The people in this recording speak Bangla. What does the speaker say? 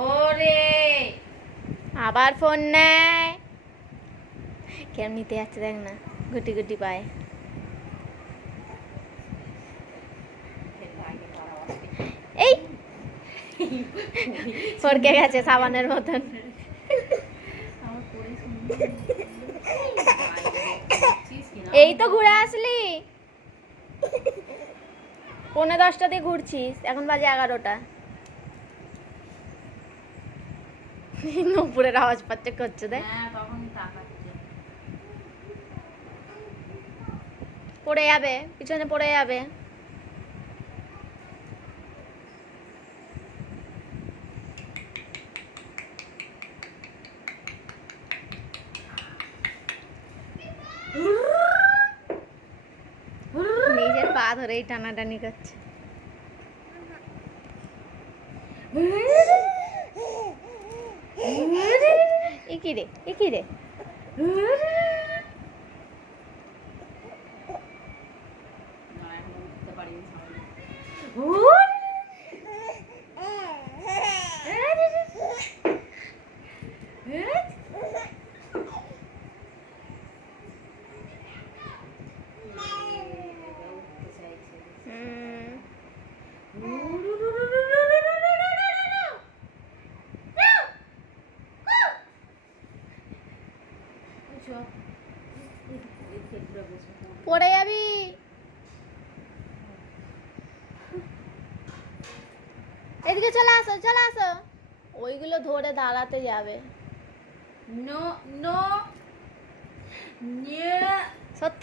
ওরে। আবার ফোন নেয়। কেমন নিতে যাচ্ছে দেখ না, গুটি গুটি পায়। এই, ফরকে গেছে সাবানের মতন। এই তো ঘুরে আসলি। পৌনে দশটা দিয়ে ঘুরছিস, এখন বাজে এগারোটা। নপুরের আওয়াজ পাচ্ছে করছে দেখ। হ্যাঁ পড়ে যাবে পিছনে পড়ে যাবে। নিজের পা ধরেই টানাটানি করছে। এ কি রে এ কি রে না পড়ে যাবি? এদিকে চলে আসো চলে আসো। ওইগুলো ধরে দাঁড়াতে যাবে। No no. সত্য?